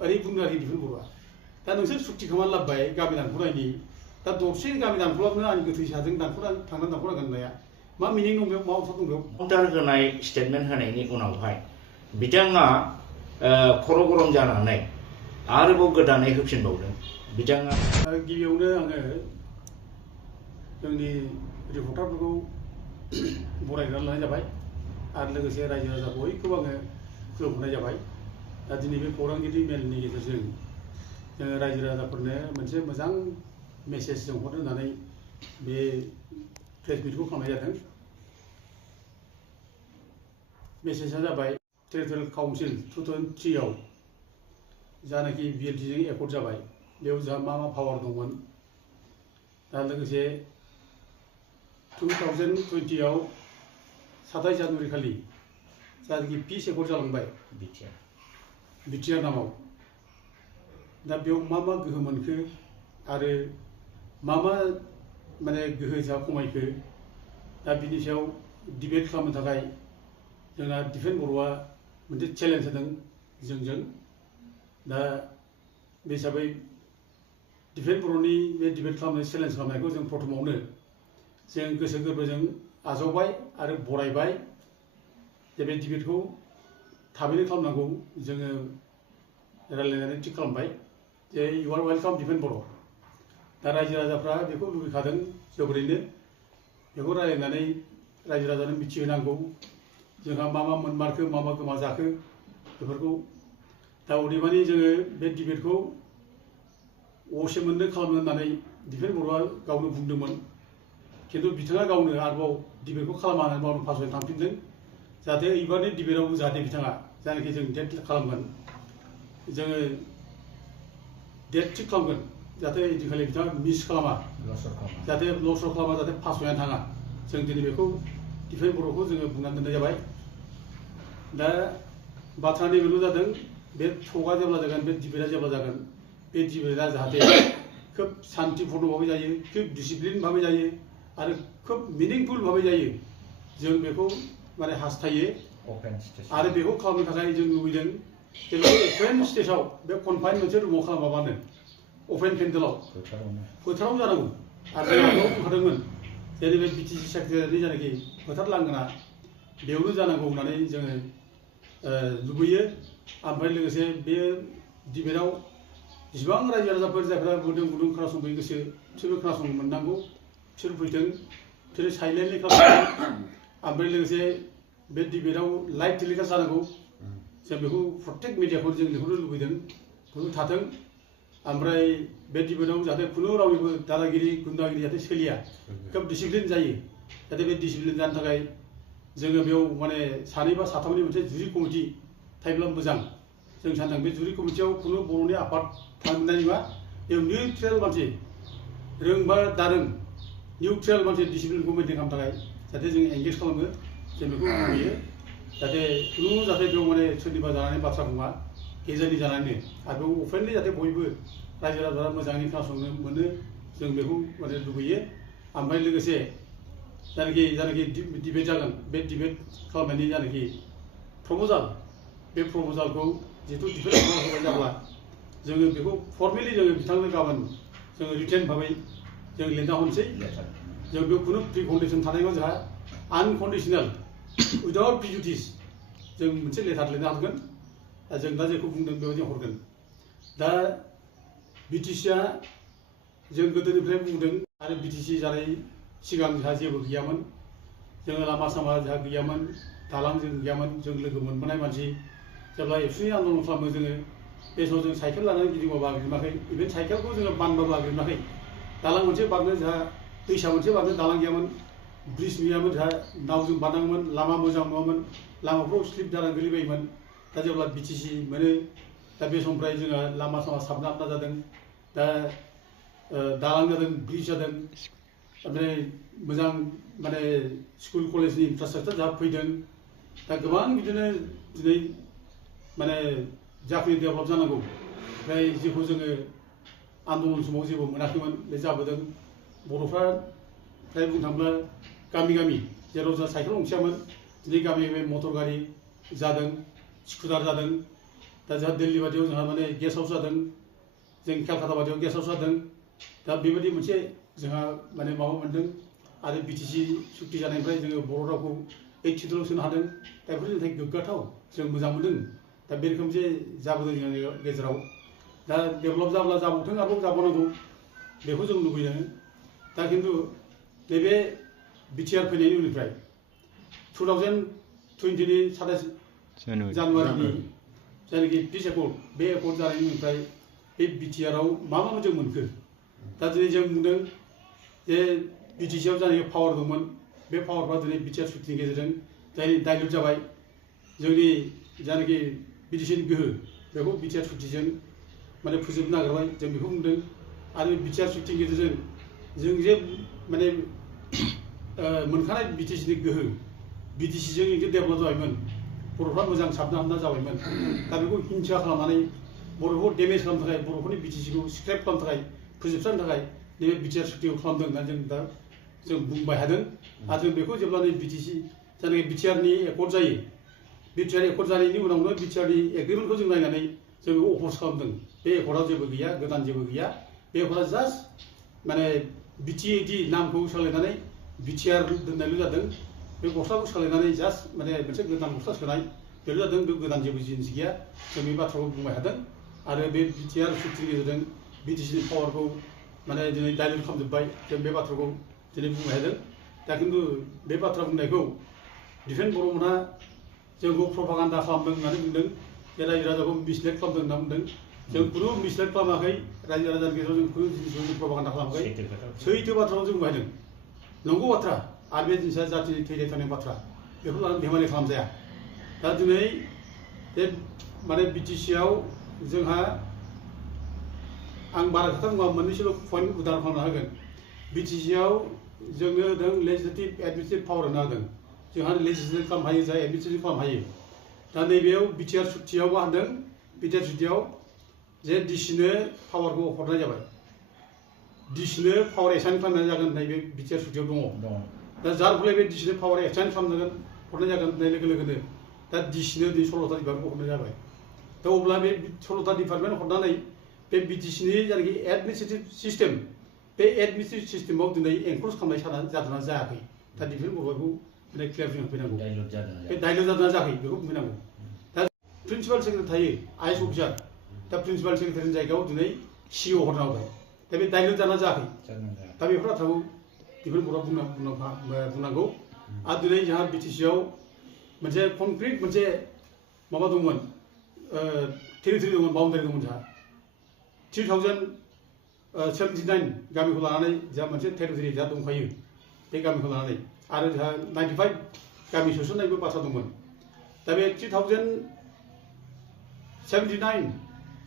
ओरै बुंनो आरोखि दिफेन बर'आ दा नोंसोर सुक्ति खालामनानै लाबोबाय गामि दानख'नायनि दा दरसे गामि दानख'लाबनो आंनि गोथै साजों दानख'नानै थांनानै दानख'नांगोन होननाया मा मिनिं दं बेयाव मा अर्थ'थ दं बेयाव काउन्टार होनाय स्टेटमेन्ट होनायनि उनावहाय बिथाङा खर' गरम जानानै आरोबाव गोदानै होफिनबावदों बिथाङा गिबियावनो आङो जोंनि रिपर्टारफोरखौ बरायग्रोनानै लानाय जाबाय आरो लोगोसे रायजो राजा बयखौबो आङो खुलुमहरनाय जाबाय दा दिनै बे खौरांगिरि मेलनि गेजेरजों जोङो रायजो राजाफोरनो मोनसे मोजां मेसेज जों हरनो होननानै बे प्रेस मिटखौ खालामनाय जादों मेसेजआ जाबाय टेरिटरियेल काउन्सिल 2003 आव जानाखि बिएलटिजों एकर्ड जाबाय बेयाव जोंहा मा मा पावार दंमोन दा लोगोसे 2020 आव 27 जानुवारि खालि जानाखि पिस एकर्ड जालांबाय बिटिआर नामाव दा बेयाव मा मा गोहो मोनखो आरो मा मा माने गोहो जा खमायखो दा बिनि सायाव डिबेट खालामनो थाखाय जोंना दिफेन बर'आ मोनसे चेलेन्ज होदों जोंजों दा बे हिसाबै दिफेन बर'नि बे डिबेट खालामनाय चेलेन्ज खालामनायखौ जों प्रथमावनो जों गोसो गोरबोजों आजावबाय आरो बरायबाय जे बे डिबेटखौ थाबैनो खालामनांगौ जोङो रायज्लायनानै थिग खालामबाय जे इउ आर वेलकाम दिफेन बर' दा रायजो राजाफ्रा बेखौ लुबैखादों जोबोरैनो बेखौ रायज्लायनानै रायजो राजानो मिथिहोनांगौ जोंहा मा मा मोनमारखो मा मा गोमाजाखो बेफोरखौ दा अदेबानि जोङो बे डिबेटखौ असे मोननो खालामनो होननानै दिफेन बर'आ गावनो बुंदोंमोन खिन्थु बिथाङा गावनो आरोबाव डिबेटखौ खालामा होननानै गावनो फासयनानै थांफिनदों जाहाथे एबारनि डिबेटआवबो जाहाथे बिथाङा जायनाखि जों डेट खालामगोन जोङो डेट थिग खालामगोन जाहाथे इदिनखालि बिथाङा मिस खालामा जाहाथे लस खालामा जाहाथे फासयनानै थाङा जों दिनै बेखौ दिफेन बर'खौ जोङो बुंनानै दोननाय जाबाय दा बाथ्रानि बेल' जादों बे टकआ जेब्ला जागोन बे डिबेटआ जेब्ला जागोन बे डिबेटआ जाहाथे खोब शान्तिपूर्ण भाबै जायो खोब डिसिप्लिन भाबै जायो आरो खोब मिनिंफुल भाबै जायो जों बेखौ माने हास्थायो आरो बेखौ खालामनो थाखाय जों लुबैदों जे बे अपेन स्टेजाव बे कनफाइन मोनसे रुमाव खालामाबानो अपेन पेन्डेलाव फोथाराव जानांगौ आरो जों बेयाव बुंखादोंमोन जेरै बे बिटिसि सेक्रेटारिनि जायनाखि फोथार लांगोना बेयावनो जानांगौ होननानै जोङो लुबैयो ओमफ्राय लोगोसे बे डिबेटआव जेसेबां रायजो राजाफोर जायफ्रा गुदुं गुदुं खोनासंनो गोसो बिसोरबो खोनासंनो मोननांगौ बिसोर फैथों बिसोरो साइलेन्टलि खोनासंगोन ओमफ्राय लोगोसे बे डिबेटआव लाइभ टेलिकास्ट जानांगौ जों बेखौ प्रत्येक मिडियाखौ जों बेखौनो लुबैदों बेखौ थाथों ओमफ्राय बे डिबेटआव जाहाथे खुनु रावनिबो दादागिरि गुन्दागिरि जाहाथे सोलिया खोब डिसिप्लिन जायो जाहाथे बे डिसिप्लिन जानो थाखाय जोङो बेयाव माने सानै बा साथामनि मोनसे जुरि कमिटि थायोब्ला मोजां जों सानदों बे जुरि कमिटियाव खुनु बर'नि आफाद थानो मोननाय नङा बेयाव निउट्रेल मानसि रोंबा दारों निउट्रेल मानसि डिसिप्लिनखौ मेनटेन खालामनो थाखाय जाहाथे जों एंगेज खालामो जों बेखौ लुबैयो जाहाथे खुनु जाहाथे बेयाव माने सोरनिबा जानानै बाथ्रा बुङा गेजेरनि जानानै आरो बेयाव अपेनलि जाहाथे बयबो रायजो राजाफ्रा मोजाङै खोनासंनो मोनो जों बेखौ माने लुबैयो ओमफ्राय लोगोसे जानाखि डिबेट जागोन बे डिबेट खालामनायनि जानाखि प्रप'जाल बे प्रप'जालखौ जिहेतु डिबेट होबाय जाब्ला जोङो बेखौ फर्मेलि जोङो बिथांनो गाबोन जोङो रिटेन भाबै जों लिरना हरनोसै जों बेयाव खुनु प्रि कन्डिसन थानायखौ जोंहा आनकन्डिसनेल उइदाउट प्रिजुडिस जों मोनसे लेटार लिरनो हागोन जों दा जेखौ बुंदों बेयाव जों हरगोन दा बिटिसिआ जों गोदोनिफ्राय बुंदों आरो बिटिसि जानाय सिगां जोंहा जेबो गैयामोन जोङो लामा सामा जोंहा गैयामोन दालां जों गैयामोन जों लोगो मोनबोनाय मानसि जेब्ला एबसुनि आन्दलन खालामो जोङो बे समाव जों साइकेल लानानै गिदिंबाबो आग्रिमाखै इभेन साइकेलखौ जोङो बानबाबो आग्रिमाखै दालां मोनसे बारनो जोंहा दैसा मोनसे बारनो दालां गैयामोन ब्रिज गैयामोन जोंहा नावजों बारनांगौमोन लामा मोजां नङामोन लामाफ्राव स्लिप जानानै गोलैबायोमोन दा जेब्ला बिटिसि मोनो दा बे समनिफ्राय जोंहा लामा सामा साबना जादों दा दालां जादों ब्रिज जादों ओमफ्राय मोजां माने स्कुल कलेजनि इनफ्रास्ट्राक्चार जा फैदों दा गोबां बिदिनो दिनै माने जाखिनि डेभेलप जानांगौ ओमफ्राय जेखौ जोङो आन्दलन समाव जेबो मोनाखैमोन बे जाबोदों बर'फ्रा फ्राय बुंनो थाङोब्ला गामि गामि जेराव जोंहा साइकेल गंसेयामोन दिनै गामि गामि मटर गारि जादों स्कुटार जादों दा जोंहा दिल्ली बादियाव जोंहा माने गेस्ट हाउस जादों, जों केलकाता बादियाव गेस्ट हाउस जादों। दा बेबायदि मोनसे जोंहा माने माबा मोनदों आरो बिटिसि सुक्ति जानायनिफ्राय जोङो बर' रावखौ 8 सिडुलाव सोनो हादों। दा बेफोर जोंनि थाखाय गोग्गाथाव, जों मोजां मोनदों। दा बे रोखोम जे जाबोदों जोंनि गेजेराव। दा डेभेलप जाब्ला जाबावथों आरोबाव जाबावनांगौ बेखौ जों लुबैदों। दा खिन्थु नैबे बिटिआर फैनायनि उननिफ्राय 2020नि 27 जानुवारिनि जायनाखि पिस एकर्ड, बे एकर्ड जानायनि उननिफ्राय बे बिटिआरआव मा जों मोनखो? दा दिनै जों बुंदों जे बिटिसिआव जायनाखि पावार दंमोन, बे पावारफ्रा दिनै बिटिआर सुक्तिनि गेजेरजों जाय डाइल्युट जाबाय। जोंनि जायनाखि बिटिसिनि गोहो बेखौ बिटिआर सुक्तिजों माने फोजोबनो नागिरबाय, जों बेखौ बुंदों। आरो बिटिआर सुक्तिनि गेजेरजों जों जे माने मोनखानाय बिटिसिनि गोहो, बिटिसिजों जे डेभेलप जाबायमोन, बर'फ्रा मोजां साबना हामना जाबायमोन। दा बेखौ हिंसा खालामनानै बर'खौ डेमेज खालामनो थाखाय, बर'फोरनि बिटिसिखौ स्क्रेप खालामनो थाखाय, फोजोबस्रांनो थाखाय नैबे बिटिआर सुक्तिखौ खालामदों होननानै जों बुंबाय थादों। आरो जों बेखौ जेब्ला नै बिटिसि जायनाखि बिटिआरनि एकर्ड जायो, बिटिआर एकर्ड जानायनि उनावनो बिटिआरनि एग्रिमेन्टखौ जों नायनानै जों बेखौ अप'ज खालामदों। बे एकर्डआव जेबो गैया, गोदान जेबो गैया। बे एकर्डआ जास्ट माने बिटिएडि नामखौ सोलायनानै बिटिआर दोननायल' जादों। बे गस्लाखौ सोलायनानै जास्ट माने मोनसे गोदान गस्ला सोनाय बेल' जादों। बे गोदान जेबो जिनिस गैया। जों बे बाथ्राखौ बुंबाय थादों। आरो बे बिटिआर सुक्तिनि गेजेरजों बिटिसिनि पावारखौ माने दिनै डाइल्युट खालामजोब्बाय। जों बे बाथ्राखौ दिनै बुंबाय थादों। दा खिन्थु बे बाथ्रा बुंनायखौ डिफेन्स बर'मोनहा जोंखौ प्रपागान्दा खालामदों होननानै बुंदों, जे रायजो राजाखौ मिसलेट खालामदों होनना बुंदों। जों खुनु मिसलेट खालामाखै, रायजो राजानि गेजेराव जों खुनु जिनिसखौ जों प्रपागान्दा खालामाखै। सैथो बाथ्राखौ जों बुंबाय थादों, नंगौ बाथ्रा। आरो बे जिनिसा जातिनि थैनाय थानाय बाथ्रा, बेखौ लानानै धेमालि खालामजाया। दा दिनै बे माने बिटिसिआव जोंहा आं बारा खोथा बुङा, मोननैसोल' पइन्ट उदाहरन खालामना होगोन। बिटिसिआव जोंनो होदों लेजिस्लेटिभ एडमिनिस्ट्रेटिभ पावार होना होदों। जोंहा लेजिस्लेट खालामनो हायो, जाय एडमिनिस्ट्रेटिभ खालामनो हायो। दा नैबेयाव बिटिआर सुक्तियाव मा होनदों? बिटिआर सुक्तियाव जे डिसिनो पावारखौ हरनाय जाबाय, डिसिनो पावार एसाइन खालामनाय जागोन होननाय बे बिटिआर सुक्तियाव दङ। दा जार फले बे डिसिनो पावार एसाइन खालामजागोन, हरनाय जागोन होननाय लोगो लोगोनो दा डिसिनो दिनै 16था डिपार्टमेन्टखौ हरनाय जाबाय। दा अब्ला बे 16था डिपार्टमेन्ट हरनानै बे बिटिसिनि जायनाखि एडमिनिस्ट्रेटिभ सिस्टेम, बे एडमिनिस्ट्रेटिभ सिस्टेमाव दिनै एनक्रोच खालामनाय जादोंना जायाखै? दा डिफेन्स बर'खौ माने क्लियार बुंफैनांगौ। बे डाइल्युट जादोंना जायाखै बेखौ बुंफैनांगौ। दा प्रिन्सिपाल सेक्रेटारि थायो, आइएस अफिसार। दा प्रिन्सिपाल सेक्रेटारिनि जायगायाव दिनै सिअ हरना होबाय। दा बे डाइल्युट जादोंना जायाखै? दा बेफोर बाथ्राखौ डिफेन्स बर'आ बुंनांगौ। आरो दिनै जोंहा बिटिसिआव मोनसे कनक्रिट मोनसे माबा दंमोन, टेरिटरि दंमोन, बाउन्डारि दंमोन। जोंहा 3079 गामिखौ लानानै जोंहा मोनसे टेरिटरि जा दंखायो, बे गामिखौ लानानै। आरो जोंहा 95 गामि सोसननायबो बाथ्रा दंमोन। दा बे 3079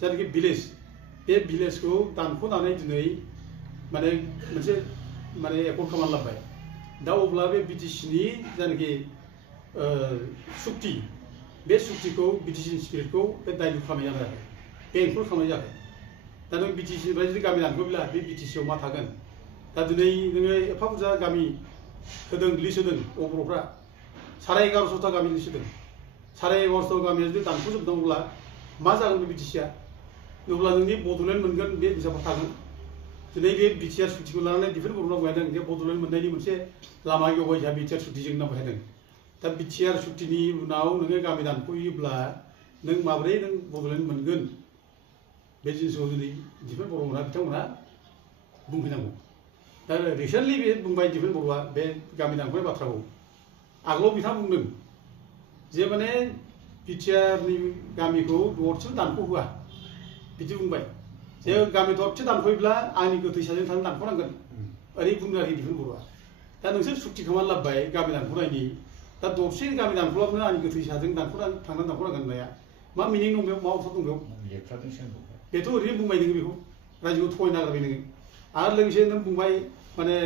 जायनाखि भिलेज, बे भिलेजखौ दानख'नानै दिनै माने मोनसे माने एकर्ड खालामनानै लाबाय। दा अब्ला बे बिटिसिनि जायनाखि सुक्ति, बे सुक्तिखौ बिटिसिनि स्पिरिटखौ बे डाइल्युट खालामनाय जाबाय, बे एनक्रोच खालामनाय जाबाय। दा नों बिटिसिनिफ्राय जुदि गामि दानख'ब्ला बे बिटिसिआव मा थागोन? दा दिनै नोङो एफा बुरजा गामि होदों, लिस्ट होदों बर'फ्रा, 1150टा गामि लिस्ट होदों। 1150टा गामिया जुदि दानख'जोबनांगौब्ला मा जागोन बे बिटिसिआ? अब्ला नोंनि बड'लेण्ड मोनगोन बे बिजाबा थागोन। दिनै बे बिटिआर सुक्तिखौ लानानै डिफेन्स बर'आ बुंदों जे बड'लेण्ड मोननायनि मोनसे लामा गेवबाय जोंहा बिटिआर सुक्तिजों नांबाय थादों। दा बिटिआर सुक्तिनि उनाव नोङो गामि दानख'योब्ला नों माबोरै नों बड'लेण्ड मोनगोन? बे जिनिसखौ दिनै डिफेन्स बर'मोनहा बिथांमोनहा बुंफैनांगौ। दा रिसेन्टलि बे बुंबाय डिफेन्स बर'आ बे गामि दानख'नाय बाथ्राखौ। आगोलाव बिथाङा बुंदों जे माने बिटिआरनि गामिखौ दरसेबो दानख'होआ, बिदि बुंबाय। जे गामि दरसे दानख'योब्ला आंनि गोथैसाजों थांनानै दानख'नांगोन, ओरै बुंदों आरोखि डिफेन्स बर'आ। दा नोंसोर सुक्ति खालामनानै लाबोबाय गामि दानख'नायनि, दा दरसे गामि दानख'लाबनो आंनि गोथैसाजों थांनानै दानख'नांगोन होननाया मा मिनिं दं बेयाव? मा अर्थ दं बेयाव? बेथ' ओरैनो बुंबाय नोङो, बेखौ रायजोखौ थगायनो नागिरबाय नोङो। आरो लोगोसे नों बुंबाय माने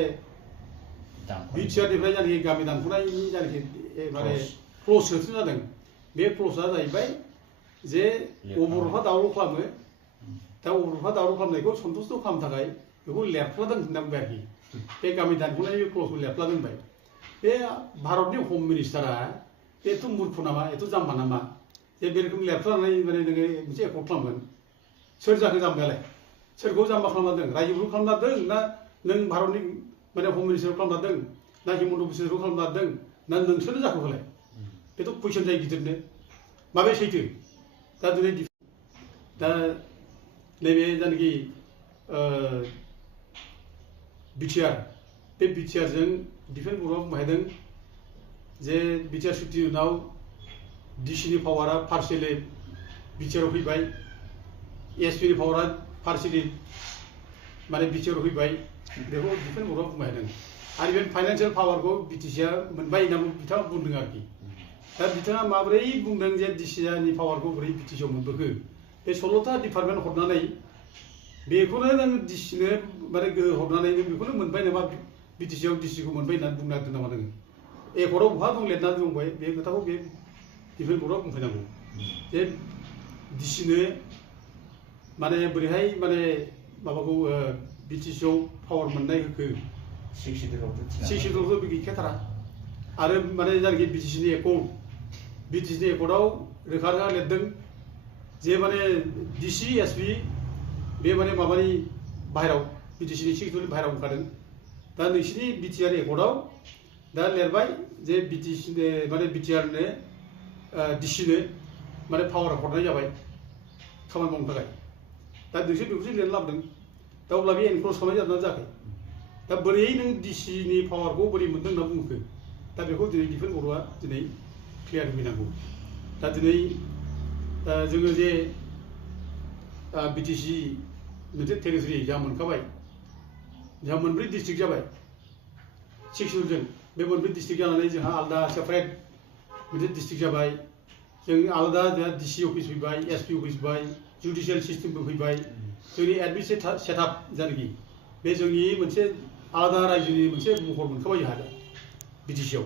बिटिआरनिफ्राय जायनाखि गामि दानख'नायनि जायनाखि माने क्लज सोसननाय जादों, बे क्लजआ जाहैबाय जे बर'फ्रा दावराव खालामो। दा बर'फ्रा दावराव खालामनायखौ सन्थुस्ट' खालामनो थाखाय बेखौ लेरफ्लादों होनना बुंबाय आरोखि। बे गामि दानख'नायनि बे क्लजखौ लेरफ्ला दोनबाय। बे भारतनि हम मिनिस्टारा एथ' मुर्ख नामा, एथ' जाम्बा नामा? जे बे रोखोम लेरफ्लानानै माने नोङो मोनसे एकर्ड खालामगोन सोर जाखो जाम्बायालाय सोरखौ जाम्बा खालामना दों रायजोखौ खालामना दों ना नों भारतनि माने हम मिनिस्टारखौ खालामना दों ना हिमन्त बिश्वशर्माखौ खालामना दों ना नोंसोरनो जाखो फालाय बेथ' कुइसन जायो गिदिरनो माबे सैथो दा दिनै दा नैबे जायनाखि बिटिआर बे बिटिआरजों दिफेन बर'आ बुंबायदों जे बिटिआर सुक्तिनि उनाव डिसिनि पावारा पार्सियेलि बिटिआरआव फैबाय एसपिनि पावारा पार्सियेलि माने बिटिआरआव फैबाय बेखौ दिफेन बर'आ बुंबायदों आरो बे फाइनान्सियेल पावारखौ बिटिसिआ मोनबाय होनना बिथाङा बुंदों आरोखि दा बिथाङा माबोरै बुंदों जे डिसिनि पावारखौ बोरै बिटिसिआव मोनबोखो बे 16टा डिपार्टमेन्ट हरनानै बेखौनो नों डिसिनो माने गोहो हरनानै नों बेखौनो मोनबाय नामा बिटिसिआव डिसिखौ मोनबाय होननानै बुंनो नागिरदों नामा नोङो एकर्डआव बहा दं लिरनानै दंबाय बे खोथाखौ बे दिफेन बर'आ बुंफैनांगौ जे डिसिनो माने बोरैहाय माने माबाखौ बिटिसिआव पावार मोननाय होखो 6 सिडुलथ' बे गैखाथारा आरो माने जायनाखि बिटिसिनि एकर्डआव रोखा रोखा लिरदों जे माने डिसि एसपि बे माने माबानि बाहेराव बिटिसिनि 6 सिडुलनि बाहेराव ओंखारदों दा नोंसिनि बिटिआर एकर्डआव दा लिरबाय जे बिटिसिनो माने बिटिआरनो डिसिनो माने पावार हरनाय जाबाय खामानि मावनो थाखाय दा नोंसोर बेखौसो लिरना लाबोदों दा अब्ला बे एनक्ल'ज खालामनाय जादोंना जायाखै दा बोरै नों डिसिनि पावारखौ बोरै मोनदों होनना बुंखो दा बेखौ दिनै दिफेन बर'आ दिनै क्लियार होफैनांगौ दा दिनै जोङो जे बिटिसि मोनसे टेरिटरि जा मोनखाबाय जोंहा मोनब्रै डिस्ट्रिक्ट जाबाय 6 सिडुलजों बे मोनब्रै डिस्ट्रिक्ट जानानै जोंहा आलादा सेपारेट मोनसे डिस्ट्रिक्ट जाबाय जों आलादा जोंहा डिसि अफिस फैबाय एसपि अफिस फैबाय जुडिशियेल सिस्टेमबो फैबाय जोंनि एडमिनिस्ट्रेटिभ सेटआप जायनाखि बे जोंनि मोनसे आलादा रायजोनि मोनसे महर मोनखाबाय जोंहा बिटिसिआव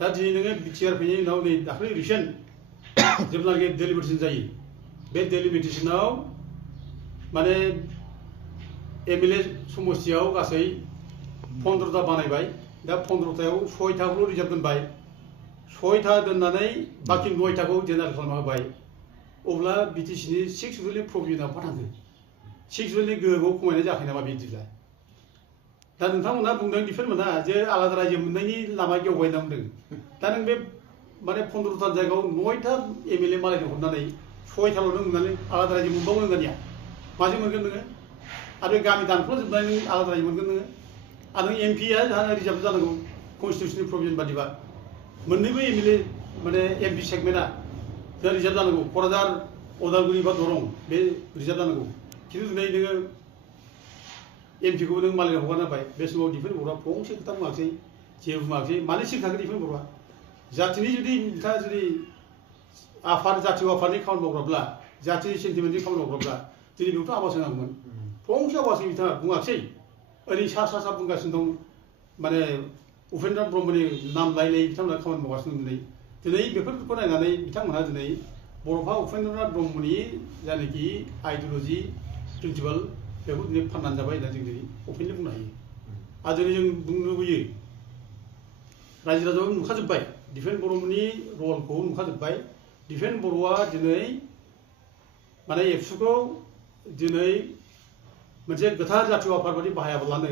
दा दिनै नोङो बिटिआर फैनायनि उनाव नै दाख्लै रिसेन्ट जेब्लानाखि डेलिमिटेसन जायो बे डेलिमिटेसनाव माने एमएलए समस्तियाव गासै 15टा बानायबाय दा 15टायाव 6टाखौल' रिजार्भ दोनबाय 6टा दोननानै बाखि 9टाखौ जेनेरेल खालामना होबाय अब्ला बिटिसिनि 6 सिडुलनि प्रभिजनआ बहा थांखो 6 सिडुलनि गोहोखौ खमायनाय जायाखै नामा बिदिब्ला दा नोंथांमोना बुंदों दिफेनमोना जे आलादा रायजो मोननायनि लामा गेवबाय होनना बुंदों दा नों बे माने 15टा जायगायाव 9टा एमएलए मालायनो हरनानै 6टाल' नों मोननानै आलादा रायजो मोनबावो होननाया माजों मोनगोन नोङो आरो गामि दानख्ल'जोबनानै नों आलादा रायजो मोनगोन नोङो आरो नों एमपिआ रिजार्भ जानांगौ कनस्टिटिउसननि प्रभिजन बादिबा मोननैबो एमएलए माने एमपि सेगमेन्टआ जोंहा रिजार्भ जानांगौ क'क्राझार उदालगुरि बा दरं बे रिजार्भ जानांगौ खिन्थु दिनै नोङो एमपिखौबो नों मालायनो हगारना होबाय बे समाव दिफेन बर'आ फंसे खोथा बुङाखै जेबो बुङाखै मानो सिरि थाखो दिफेन बर'आ जातिनि जुदि बिथाङा जुदि आफाद जातीय आफादनि खामानि मावग्राब्ला जातिनि सेन्टिमेन्टनि खामानि मावग्राब्ला दिनै बेखौथ' आवाज होनांगौमोन फंसे आवाज बिथाङा बुङाखसै ओरै सा बुंगासिनो दं माने उपेन्द्र ब्रह्मनि नाम लायै लायै बिथांमोना खामानि मावगासिनो दिनै बेफोरखौ नायनानै बिथांमोनहा दिनै बर'फा उपेन्द्रनाथ ब्रह्मनि जायनाखि आइडिय'लजि प्रिन्सिपाल बेखौ दिनै फाननानै जाबाय होनना जों दिनै अपेनलि बुंनो हायो आरो दिनै जों बुंनो लुबैयो रायजो राजाखौ नुखाजोब्बाय दिफेन बर'नि रलखौ नुखाजोब्बाय दिफेन बर'आ दिनै माने एबसुखौ दिनै मोनसे गोथार जातीय आफाद बादि बाहायाब्लानो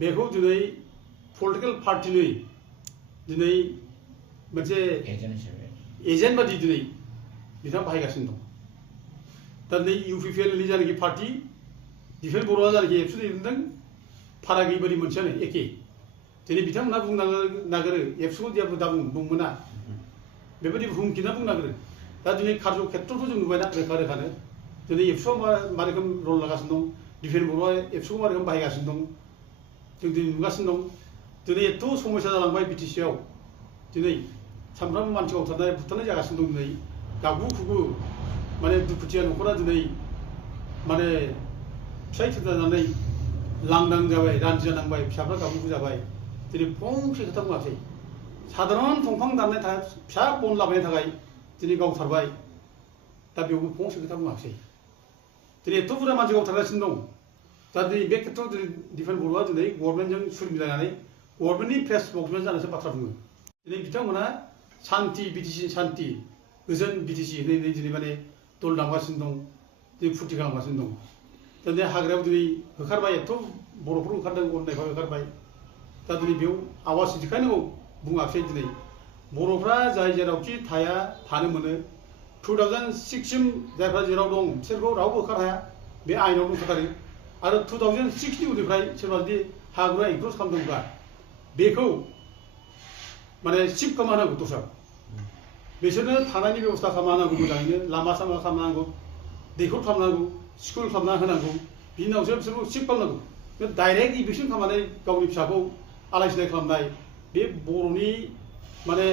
बेखौ दिनै पलिटिकेल पार्टिनि दिनै मोनसे एजेन्ट बादि दिनै बिथाङा बाहायगासिनो दं दा दिनै इउपिपिएलनि जायनाखि पार्टि दिफेन बर'आ जायनाखि एबसु दैदेनदों फाराग गैयि बादि मोनसेयानो एखे दिनै बिथांमोनहा बुंनो नागिरो एबसुखौ जेबो दा बुंमोना बेबायदि बुहुमखिना बुंनो नागिरो दा दिनै कार्य खेत्र'खौ जों नुबायना रोखा रोखानो दिनै एबसुआ मा रोखोम रल लागासिनो दं दिफेन बर'आ एबसुखौ मा रोखोम बाहायगासिनो दं जों दिनै नुगासिनो दं दिनै एथ' समस्या जालांबाय बिटिसिआव दिनै सानफ्रामबो मानसि गावथारनाय बुथारनाय जागासिनो दं दिनै गाबु खुगु माने दुखुथिया न'खरा दिनै माने फिसाय थैजानानै लांदां जाबाय रानजि जानांबाय फिसाफ्रा गाबु जाबाय दिनै फंसे खोथा बुङाखै साधारन दंफां दाननाय थाखाय फिसा बन लाबोनायनि थाखाय दिनै गावथारबाय दा बेयावबो फंसे खोथा बुङाखै दिनै एथ' बुरजा मानसि गावथारगासिनो दं दा दिनै बे खेत्रआव दिनै दिफेन बर'आ दिनै गभर्नमेन्टजों सुर मिलायनानै गभर्नमेन्टनि फेस स्पक्समेन जानानैसो बाथ्रा बुङो दिनै बिथांमोना सान्ति बिटिसिनि सान्ति गोजोन BTC नै दिनै माने दल दामगासिनो दं दिनै फुरथि खालामगासिनो दं दा बे हाग्रायाव दिनै होखारबाय एथ' बर'फोर ओंखारदों अननायखौ होखारबाय दा दिनै बेयाव आवाज दिखांनांगौ बुङाखसै दिनै बर'फ्रा जाय जेरावखि थाया थानो मोनो 2006 सिम जायफ्रा जेराव दं बिसोरखौ रावबो होखार हाया बे आयेनाव दंखाथारो आरो 2006 नि उननिफ्राय सोरबा जुदि हाग्राया इनक्ल'ज खालामदोंब्ला बेखौ माने शिफ्ट खालामनांगौ दस्रायाव बिसोरनो थानायनि बेबस्था खालामनांगौ मोजाङैनो लामा सामा खालामनांगौ दैखर खालामनांगौ स्कुल खालामना होनांगौ बिनि उनावसो बिसोरखौ शिफ्ट खालामनांगौ डाइरेक्ट इभिक्सन खालामनानै गावनि फिसाखौ आलाय सिलाय खालामनाय बे बर'नि माने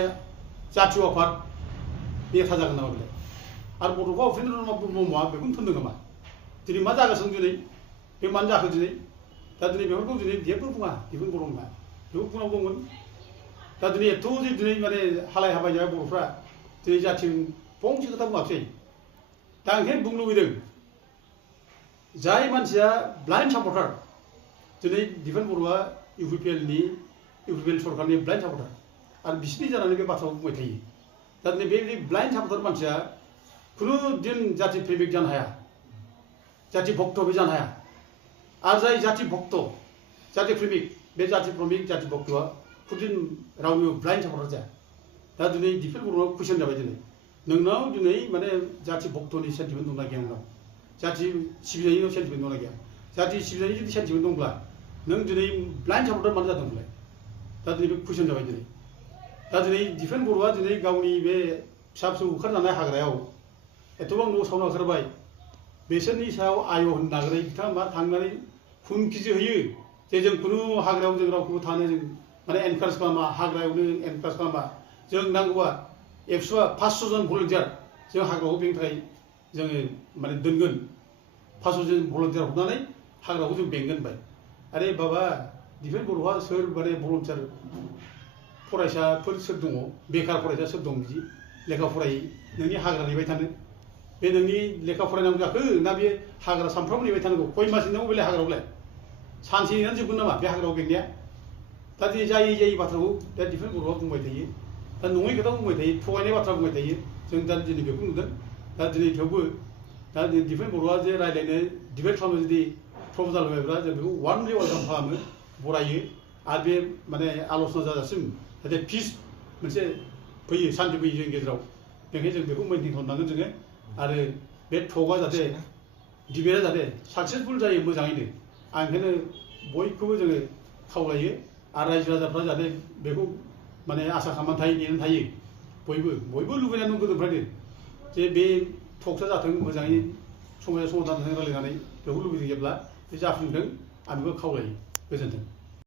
जातीय आफाद नेता जागोन नामा बेलाय आरो बड'फा उपेन्द्र ब्रह्मआ बेखौनो थोनदों नामा दिनै मा जागासिनो दिनै बे मानो जाखो दिनै दा दिनै बेफोरखौ दिनै जेबो बुङा दिहुन बर' नङा बेखौ बुंनांगौमोन दा दिनै एथ' दिनै माने हालाय हाबाय जाबाय बर'फ्रा दिनै जाथिं फंसे खोथा बुङाखसै दा आं ओंखायनो बुंनो लुबैदों जाय मानसिया ब्लाइन्ड सापर्टार दिनै दिफेन बर'आ इउपिपिएल सरकारनि ब्लाइन्ड सापर्टार आरो बिसिनि जानानै बे बाथ्राखौ बुंबाय थायो दा दिनै बे ब्लाइन्ड सापर्टार मानसिया खुनु दिन जाति प्रेमिक जानो हाया जाति भक्तबो जानो हाया आरो जाय जाति भक्त जाति प्रेमिक बे जाति प्रेमिक जाति भक्तआ खुदिन रावनिबो ब्लाइन्ड सापर्टार जाया दा दिनै दिफेन बर'आ कुइसन जाबाय दिनै नोंनाव दिनै माने जाति भक्तनि सेन्टिमेन्ट दंना गैया नोंनाव जाति सिबिनायनि सेन्टिमेन्ट दंना गैया जाति सिबिनायनि जुदि सेन्टिमेन्ट दंब्ला नों दिनै ब्लाइन्ड सापर्टार मानो जादोंमोनलाय दा दिनै बे कुइसन जाबाय दिनै दा दिनै दिफेन बर'आ दिनै गावनि बे फिसा फिसौ ओंखारजानाय हाग्रायाव एथ'बां न' सावना ओंखारबाय बिसोरनि सायाव आय होनो नागिरै बिथाङा मा थांनानै हुमखिजो होयो जे जों खुनु हाग्रायाव जों रावखौबो थानो जों माने एनकारेज खालामा हाग्रायावनो एनकारेज खालामा जों नांगौबा 500 जन भलन्टियार जों हाग्राखौ बेंनो थाखाय जोङो माने दोनगोन 500 जन भलन्टियार हरनानै हाग्राखौ जों बेंगोन बाय आरे बाबा दिफेन बर'आ सोर माने भलन्टियार फरायसाफोर सोर दङ बेकार फरायसा सोर दं बिदि लेखा फरायै नोंनि हाग्रा नेबाय थानो बे नोंनि लेखा फरायनांगौ जाखो ना बे हाग्रा सानफ्रामबो नेबाय थानांगौ खय मास नेनांगौ बेलाय हाग्रायावलाय सानसे नेनानै जोबगोन नामा बे हाग्रायाव बेंनाया दा दिनै जायै बाथ्राखौ दा दिफेन बर'आ बुंबाय थायो दा नङै खोथा बुंबाय थायो थगायनाय बाथ्रा बुंबाय थायो जों दा दिनै बेखौ नुदों दा दिनै थेवबो दा दिफेन बर'आ जे रायज्लायनो डिबेट खालामनो जुदि प्रप'जाल होबायब्ला जों बेखौ वार्मलि वेलकाम खालामो बरायो आरो बे माने आल'सना जाजासिम जाहाथे पिस मोनसे फैयो शान्ति फैयो जोंनि गेजेराव बेनिखायनो जों बेखौ मेइनटेन खालामनांगोन जोङो आरो बे टकआ जाहाथे डिबेटआ जाहाथे साक्सेसफुल जायो मोजाङैनो आं ओंखायनो बयखौबो जोङो खावलायो आरो रायजो राजाफ्रा जाहाथे बेखौ माने आसा खालामनानै थायो नेनानै थायो बयबो लुबैनानै दं गोदोनिफ्रायनो जे बे टकआ जाथों मोजाङै समाधानजों रायलायनानै बेखौ लुबैदों जेब्ला बे जाफुंथों आं बेखौ खावलायो गोजोन्थों